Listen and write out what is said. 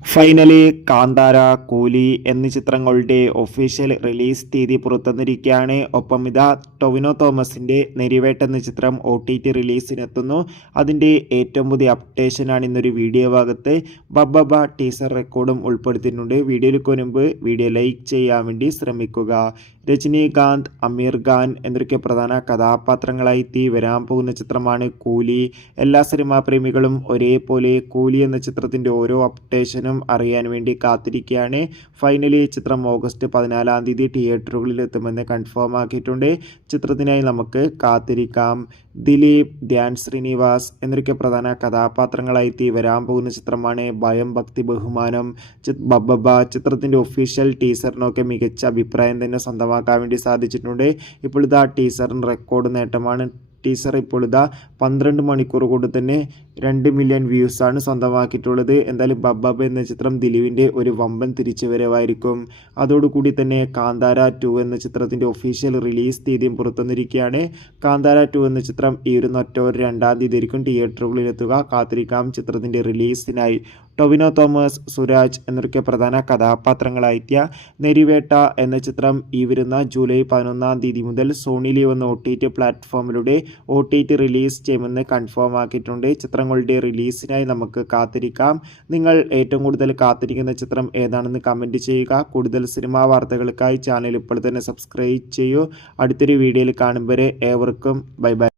Finally Kantara, കൂലി എന്നീ ചിത്രങ്ങളുടെ ഒഫീഷ്യൽ റിലീസ് തീയതി പുറത്തുവന്നിരിക്കുകയാണ്. ഒപ്പം ഇതാ ടൊവിനോ തോമസിൻ്റെ നെരിവേട്ട എന്ന ചിത്രം OTT റിലീസിനെത്തുന്നു. അതിൻ്റെ ഏറ്റവും പുതിയ അപ്ഡേഷനാണ് ഇന്നൊരു വീഡിയോ ഭാഗത്ത്. ബബ്ബബ ടീസർ റെക്കോർഡും ഉൾപ്പെടുത്തിയിട്ടുണ്ട്. വീഡിയോയിലേക്ക് മുൻപ് വീഡിയോ ലൈക്ക് ചെയ്യാൻ വേണ്ടി ശ്രമിക്കുക. രജനീകാന്ത്, അമീർ ഖാൻ എന്നൊക്കെ പ്രധാന കഥാപാത്രങ്ങളായി വരാൻ പോകുന്ന ചിത്രമാണ് കൂലി. എല്ലാ സിനിമാ പ്രേമികളും ഒരേപോലെ കൂലി എന്ന ചിത്രത്തിൻ്റെ ഓരോ അപ്ഡേഷനും അറിയാൻ വേണ്ടി കാത്തിരിക്കുകയാണ്. ഫൈനലി ചിത്രം ഓഗസ്റ്റ് 14-ാം തീയതി തിയേറ്ററുകളിൽ എത്തുമെന്ന് കൺഫേം ആക്കിയിട്ടുണ്ട്. ചിത്രത്തിനായി നമുക്ക് കാത്തിരിക്കാം. ദിലീപ്, ധ്യാൻ ശ്രീനിവാസ് എന്നൊക്കെ പ്രധാന കഥാപാത്രങ്ങളായി വരാൻ പോകുന്ന ചിത്രമാണ് ഭയം ഭക്തി ബഹുമാനം. ബബ്ബബ ചിത്രത്തിൻ്റെ ഒഫീഷ്യൽ ടീസറിനൊക്കെ മികച്ച അഭിപ്രായം തന്നെ സ്വന്തമാക്കാൻ വേണ്ടി സാധിച്ചിട്ടുണ്ട്. ഇപ്പോൾ ഇതാ ടീസറിന് റെക്കോർഡ് നേട്ടമാണ്. ടീസർ ഇപ്പോൾ ഇതാ 12 മണിക്കൂർ കൊണ്ട് തന്നെ 2 മില്യൺ വ്യൂസാണ് സ്വന്തമാക്കിയിട്ടുള്ളത്. എന്തായാലും ബബ്ബബ എന്ന ചിത്രം ദിലീപിൻ്റെ ഒരു വമ്പൻ തിരിച്ചുവരവായിരിക്കും. അതോടുകൂടി തന്നെ കാന്താര 2 എന്ന ചിത്രത്തിൻ്റെ ഒഫീഷ്യൽ റിലീസ് തീയതിയും പുറത്തുവന്നിരിക്കുകയാണ്. കാന്താര 2 എന്ന ചിത്രം ഈ ഒരു ഒക്ടോബർ 2-ാം തീയതി ആയിരിക്കും തിയേറ്ററുകളിലെത്തുക. കാത്തിരിക്കാം ചിത്രത്തിൻ്റെ റിലീസിനായി. ടൊവിനോ തോമസ്, സുരാജ് എന്നൊക്കെ പ്രധാന കഥാപാത്രങ്ങളായിട്ടിയ നെരിവേട്ട എന്ന ചിത്രം ഈ വരുന്ന ജൂലൈ 11-ാം തീയതി മുതൽ സോണി ലീവ് എന്ന OTT പ്ലാറ്റ്ഫോമിലൂടെ OTT റിലീസ് ചെയ്യുമെന്ന് കൺഫേം ആക്കിയിട്ടുണ്ട്. ചിത്രങ്ങളുടെ റിലീസിനായി നമുക്ക് കാത്തിരിക്കാം. നിങ്ങൾ ഏറ്റവും കൂടുതൽ കാത്തിരിക്കുന്ന ചിത്രം ഏതാണെന്ന് കമൻറ്റ് ചെയ്യുക. കൂടുതൽ സിനിമാ വാർത്തകൾക്കായി ചാനൽ ഇപ്പോൾ തന്നെ സബ്സ്ക്രൈബ് ചെയ്യൂ. അടുത്തൊരു വീഡിയോയിൽ കാണും വരെ ഏവർക്കും ബൈ ബൈ.